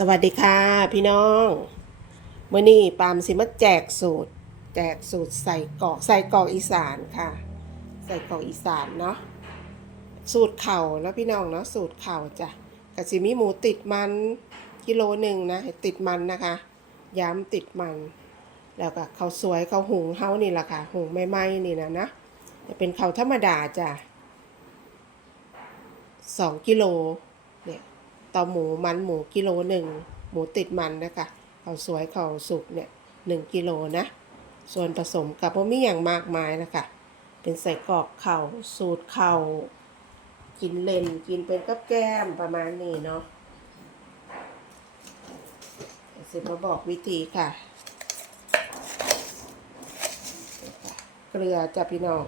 สวัสดีค่ะพี่น้องเมื่อนี้ปามสิมาแจกสูตร แจกสูตรใส่กอกใส่กอกอีสานค่ะ ใส่กอกอีสานเนาะสูตรเข่าแล้วพี่น้องเนาะสูตรเข่าจ้ะกะสิมีหมูติดมันกิโลหนึ่งนะติดมันนะคะ ย้ำติดมัน แล้วก็ข้าสวยเขาหุงเฮานี่แหละค่ะหุงไม่ไหมนี่นะนะจะเป็นเข้าธรรมดาจ้ะสองกิโล ต่อหมูมันหมูกิโลหนึ่งหมูติดมันนะคะเขาสวยเขาสุกเนี่ยหนึ่งกิโลนะ ส่วนผสมกับพวกมีอย่างมากมายนะคะ เป็นใส่กรอกเข่าสูตรเข่ากินเล่นกินเป็นกับแก้มประมาณนี้เนาะเดี๋ยวสิมาบอกวิธีค่ะ เกลือจ้ะพี่น้อง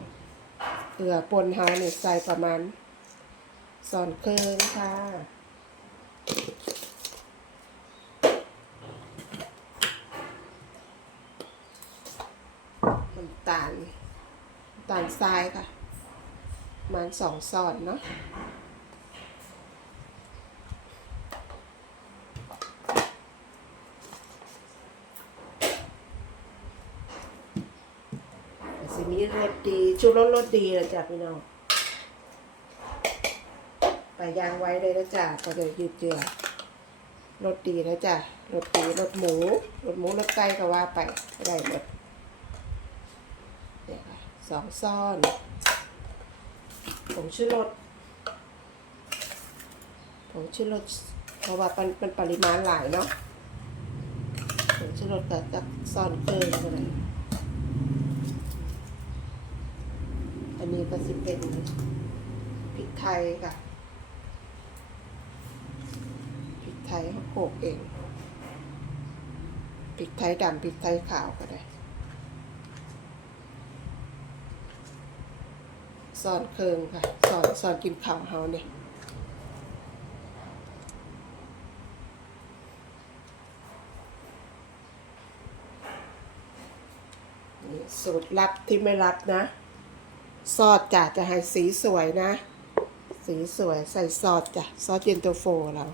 เกลือปนเฮาเนี่ยใส่ประมาณซอนเครื่องค่ะ น้ำตาลน้ำตาล ทรายค่ะประมาณสองซอนเนาะสิมีรสดีชูรสรสดีเลยจ้ะพี่น้องไปยางไว้เลยนะจ๊ะก็จะยืดเจือรสดีนะจ๊ะรสดีรสหมูรสหมูรสไก่ก็ว่าไปได้หมด สองซ่อนผงชูรสผงชูรสเพราะว่ามันมันปริมาณหลายเนาะผงชูรสกับจักซ่อนเกินอะไรอันนี้ก็สิเป็นพริกไทยค่ะพริกไทยเขาโขกเองพริกไทยดำพริกไทยขาวก็ได้ สอนเคิงค่ะ สอนสอนกินข้าวเฮาเนี่ยสูตรลับที่ไม่ลับนะ ซอสจ้ะจะให้สีสวยนะ สีสวยใส่ซอสจ้ะซอสเย็นตโฟเรา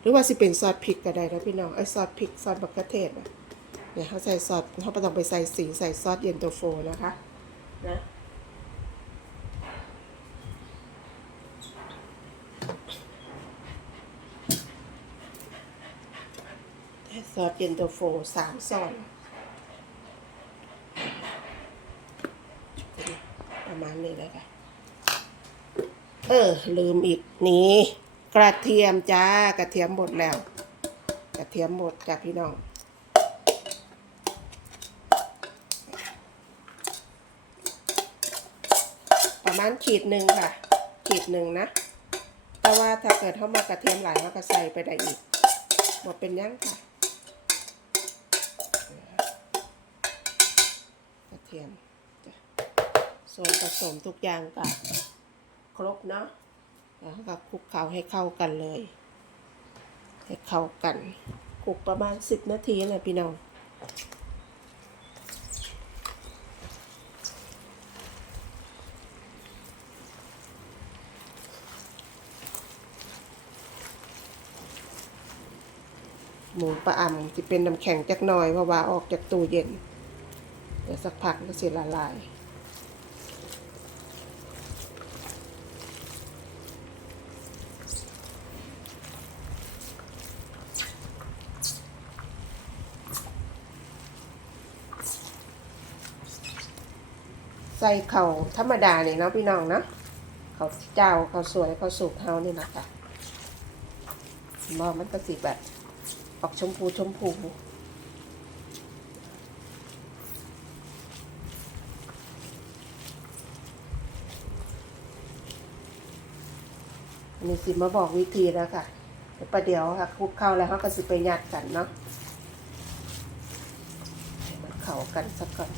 หรือว่าสิเป็นซอสพริกก็ได้นะพี่น้องไอ้ซอสพริกซอสบักกะเทศอะเนี่ยเขาใส่ซอสเขาไม่ต้องไปใส่สีใส่ซอสเย็นตโฟนะคะนะ ซ อสเย็นตาโฟสามซอนประมาณนี้เลยค่ะ เออ ลืมอีกนี่ กระเทียมจ้ากระเทียมหมดแล้ว กระเทียมหมดจ้ะพี่น้องประมาณขีดหนึ่งค่ะ ขีดหนึ่งนะ แต่ว่าถ้าเกิดเข้ามากระเทียมหลายเราก็ใส่ไปได้อีกหมดเป็นยังค่ะ กระเทียมส่วนผสมทุกอย่างก็ครบเนาะแล้วก็คลุกเคล้าให้เข้ากันเลย ให้เข้ากันคลุกประมาณสิบนาทีนะพี่น้องหมูปลาอ่ำที่เป็นน้ำแข็งจักหน่อยเพราะว่าออกจากตู้เย็น ดี๋ยวสักพักก็เสิละลาย ใส่เข่าธรรมดานี่เนาะพี่น้องเนาะเขาเจ้าเขาสวยเขาสุกเฮานี่นะคะมอมันก็สิแบบออกชมพูชมพู นี้สิมาบอกวิธีแล้วค่ะประเดี๋ยวค่ะคลุกเข้าแล้วเขาก็สิไปยัดกันเนาะให้มันเข้ากันสักก่อน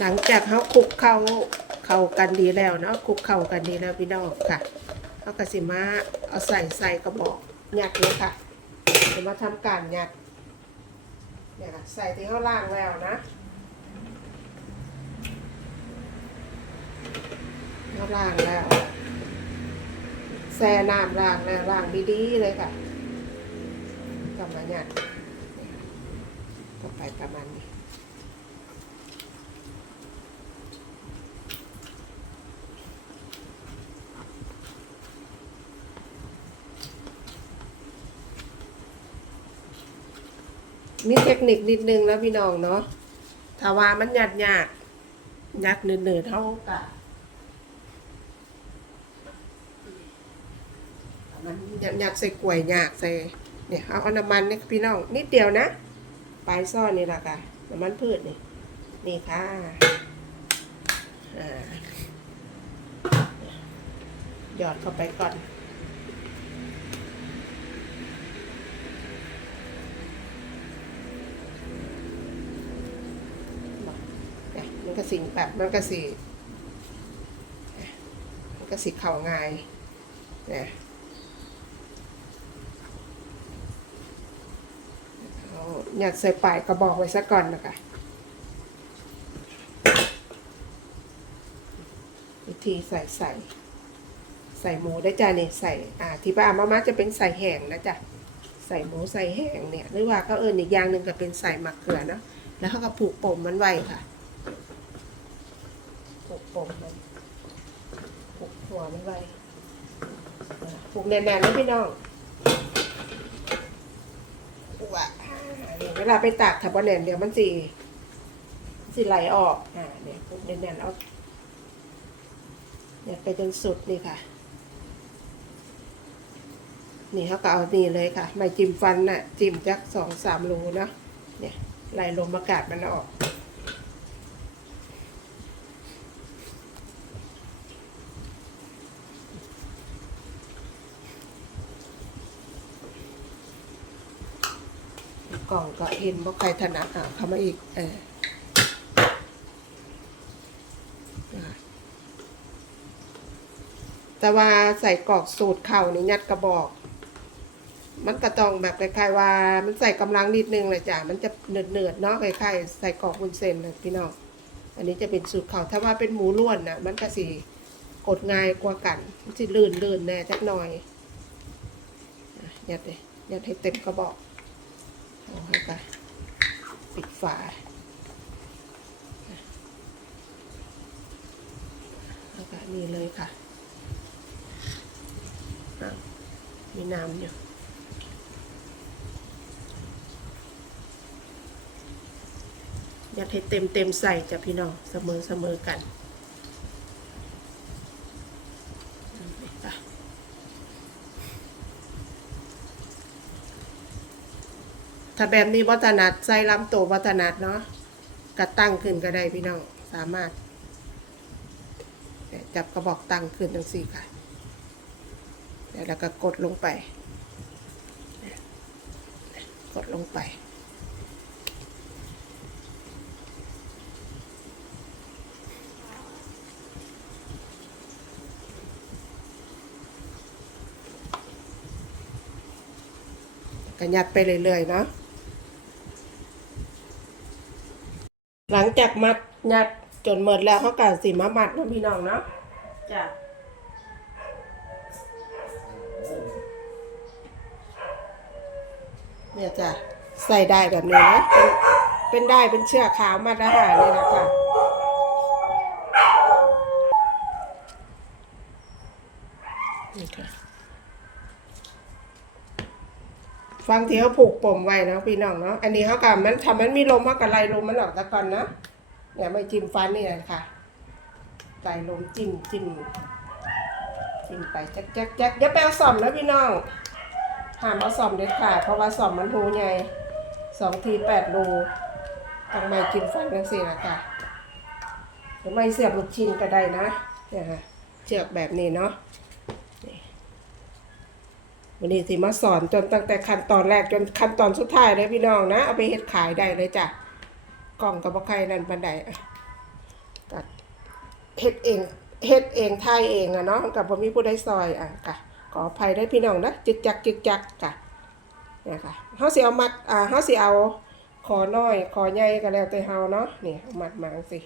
หลังจากเขาคลุกเข้าเข้ากันดีแล้วเนาะคลุกเข้ากันดีแล้วพี่น้องค่ะเขาก็สิมาเอาใส่ใส่กระบอกหยัดเลยค่ะจะมาทำการหยัดเนี่ยค่ะใส่ที่เขาล่างแล้วนะเขาล่างแล้วแช่น้ำล้างแล้วล้างดีๆเลยค่ะกำมายัดก็ไปประมาณนี้ มีเทคนิคนิดนึงนะพี่น้องเนาะถ้าว่ามันหยาดหยาดหยาดเนืดๆเท่ากะมันหยาดหยาดใส่กล้วยหยากใส่เนี่ยเอาอน้ำมันนี่พี่น้องนิดเดียวนะปลายซ่อนนี่แหละค่ะน้ำมันพืชนี่นี่ค่ะอ่าหยอดเข้าไปก่อน เนี่ย มันก็สิแบบมันก็สิมันก็สิเข่าง่ายเนี่ยเอาอยากใส่ปลายกระบอกไว้ซะก่อนนะคะวิธีใส่ใส่ ใส่หมูได้จ้ะนี่ใส่อ่าที่บ้านมาม่าจะเป็นใส่แห้งนะจ๊ะใส่หมูใส่แห้งเนี่ยหรือว่าก็เอิญอีกอย่างหนึ่งก็เป็นใส่หมักเกลือเนาะแล้วเขาก็ผูกปมมันไว้ค่ะ ปมมันผูกหัวมันไว้ผูกแน่นๆนะพี่น้องว่าเวลาไปตากถับว่แน่นเดี๋ยวมันสีสิไหลออกอ่าเนี่ยผูกแน่นๆเอาเนี่ยไปจนสุดนี่ค่ะ นี่เขาก็เอานี่เลยค่ะไม่จิ้มฟันน่ะ จิ้มจักสองสามรูเนาะเนี่ยไหลลมอากาศมันออก กล่องก็เห็นว่าใครถนัดอะเข้ามาอีก เอออะแต่ว่าใส่กรอกสูตรเข่านี่ยัดกระบอก มันก็ต้องแบบคล้ายๆว่า มันใส่กำลังนิดนึงเลยจ้ะ มันจะเนืดๆเนาะคล้ายๆใส่กรอกวุ้นเส้นนะพี่น้อง อันนี้จะเป็นสูตรเข่าถ้าว่าเป็นหมูล้วนนะมันก็สิกดง่ายกว่ากันมันสิลื่นๆแน่จักหน่อยยัดเลยยัดให้เต็มกระบอก เอาไปปิดฝา แล้วก็นี่เลยค่ะ มีน้ำอยู่ยัดให้เต็มเต็มใส่จ้ะพี่น้องเสมอเสมอกันเอาไปค่ะ ถ้าแบบนี้วัฒนัดใส่ลำโตววัฒนัดเนาะกระตั้งขึ้นก็ได้พี่น้องสามารถ จับกระบอกตั้งขึ้นทั้งสี่ค่ะแล้วก็กดลงไป กดลงไปก็ยัดไปเรื่อยๆเนาะ หลัง จากมัดยัดจนหมดแล้วเขาก็สิมามัดเนาะพี่น้องเนาะจ้ะเนี่ยจ้ะใส่ได้แบบนี้นะเป็นเป็นได้เป็นเชือกขาวมาตรฐานเลยนะคะนี่ค่ะ ฟังทีเขาผูกปมไว้นะพี่น้องเนาะ อันนี้เขากับมันทำมันมีลมเขากับไล่ลมมันออกตะก่อนนะเนี่ยไม่จิ้มฟันนี่แหละค่ะใส่ลมจิ้มจิ้มจิ้มไปแจ๊กแจ๊กแจ๊กอย่าไปเอาซ่อมนะพี่น้องห้ามเอาซ่อมเด็ดขาดเพราะว่าซ่อมมันรูใหญ่สองทีแปดรูต้องไม่จิ้มฟันกันสิละค่ะหรือไม่เสียบลูกชิ้นก็ได้นะเนี่ยค่ะเชือกแบบนี้เนาะ วันนี้สิมาสอนจนตั้งแต่ขั้นตอนแรกจนขั้นตอนสุดท้ายเลยพี่น้องนะ เอาไปเฮ็ดขายได้เลยจ้ะกล่องกับบ่ใครนั่นปันใดอะเฮ็ดเองเฮ็ดเองทายเองอะเนาะกับบ่มีผู้ใดซอยอะค่ะขออภัยได้พี่น้องนะจึกจักจึกจักค่ะเนี่ยค่ะเฮาสิเอามัดอ่าเฮาสิเอาคอน้อยคอใหญ่ก็แล้วแต่เฮาเนาะนี่เอามัดมาจังซี่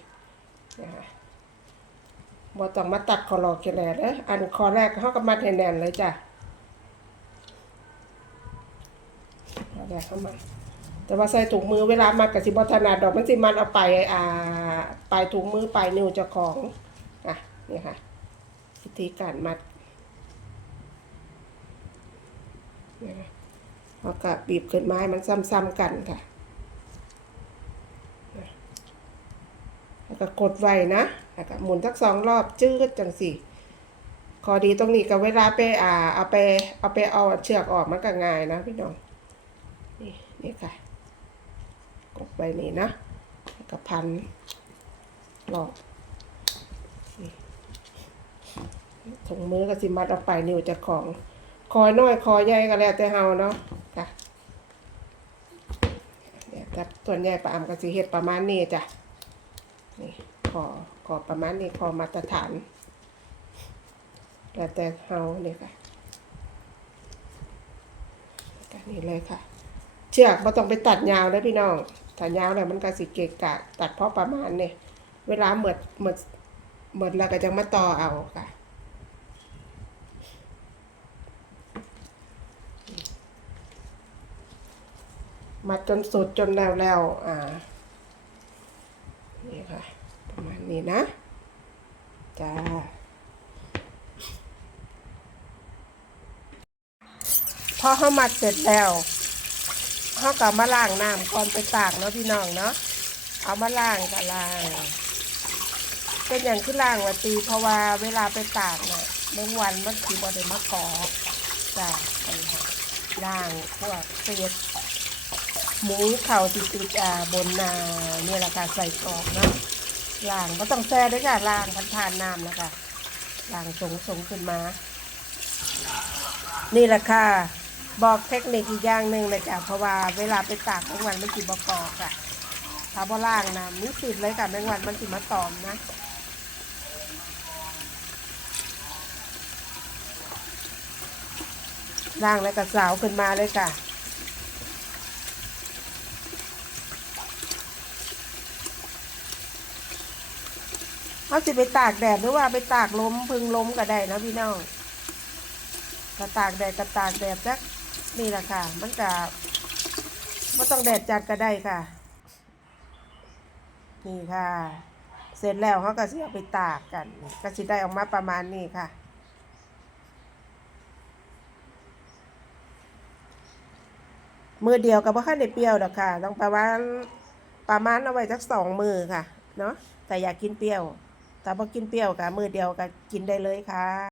นะคะบ่ต้องมาตัดคอรอแค่แลเด้ออันคอแรกเฮาก็มัดให้แน่นเลยจ้ะ แรกเข้ามา แต่ว่าใส่ถุงมือเวลามัดกับสิบถนัดดอกมันสิมันเอาไปอ่าปลายถุงมือปลายนิ้วเจ้าของอะนี่ค่ะวิธีการมัดนี่ค่ะแล้วก็บีบขึ้นไม้มันซ้ำๆกันค่ะแล้วก็กดไว้นะแล้วก็หมุนทักสองรอบจืดจังสิข้อดีตรงนี้กับเวลาไปอ่าเอาไปเอาไปเอาเชือกออกมันก็ง่ายนะพี่น้อง นี่ค่ะกดไปนี่นะกับพันหลอกถุงมือก็สิมัดเอาไปนิ้วจะของ คอยน้อยคอยใหญ่ก็แล้วแต่เฮาเนาะค่ะเนี่ยแต่ส่วนใหญ่ปลาอำก็สิเฮ็ดประมาณนี้จ้ะนี่คอคอประมาณนี้คอมาตรฐานแล้วแต่เฮานี่ค่ะก็นี่เลยค่ะ ชือกไม่ต้องไปตัดยาวนะพี่น้องถ้ายาวแล้วมันก็สิเกะกะ ตัดเพราะประมาณเนี่ยเวลาหมดหมดหมดแล้วก็จะมาต่อเอาค่ะ มาจนสุดจนแล้วแล้วอ่านี่ค่ะ ประมาณนี้นะ จ้าพอเขามัดเสร็จแล้ว เขาก็มาล้างน้ำก่อนไปตากเนาะพี่น้องเนาะเอามาล้างก็ล้าง เป็นอย่างที่ล้างว่าตีเพราะว่าเวลาไปตากเนี่ยแมงวันมันคือบไดมากาะจ้ะนี่ค่ะล้างพวกเศษหมูเข่าติดติดอ่าบนนาเนี่ยแหละค่ะใส่กรอกเนาะล้างก็ต้องแช่ด้วยค่ะล้างพันทานน้ำนะคะล้างสงสงขึ้นมา นี่แหละค่ะ บอกเทคนิคอีกอย่างหนึ่งเลยจ้ะเพราะว่าเวลาไปตากแมงวันมันสิบกอกค่ะถ้าบ่ล่างน้ำนี่ติดเลยค่ะแมงวันมันสิมาตอมนะล่างแล้วก็สาวขึ้นมาเลยค่ะเขาสิไปตากแดดหรือว่าไปตากลมพึงลมก็ได้นะพี่น้องกระตากแดดกระตากแดดจัก นี่แหละค่ะ มันก็ไม่ต้องแดดจัดก็ได้ค่ะ นี่ค่ะ เสร็จแล้วเขาก็สิเอาไปตากกัน ก็สิได้ออกมาประมาณนี้ค่ะ มือเดียวกับว่าข้าในเปรี้ยวดอกค่ะ ต้องประมาณประมาณเอาไว้สักสองมือค่ะ เนาะแต่อยากกินเปรี้ยว แต่พอกินเปรี้ยวกับมือเดียวก็กินได้เลยค่ะ